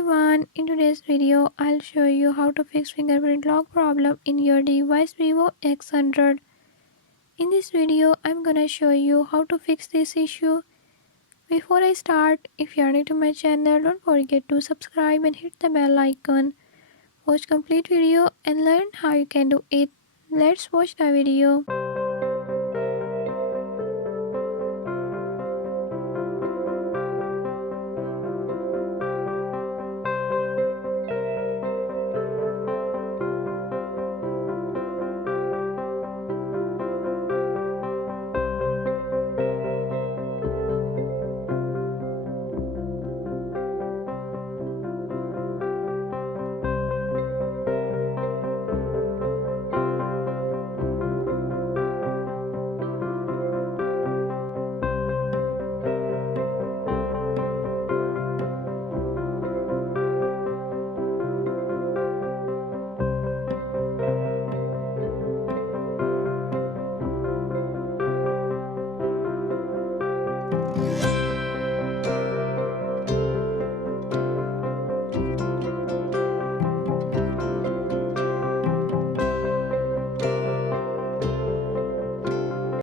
everyone, in today's video I'll show you how to fix fingerprint lock problem in your device Vivo X100. In this video I'm gonna show you how to fix this issue. Before I start, if you are new to my channel, don't forget to subscribe and hit the bell icon. Watch complete video and learn how you can do it. Let's watch the video.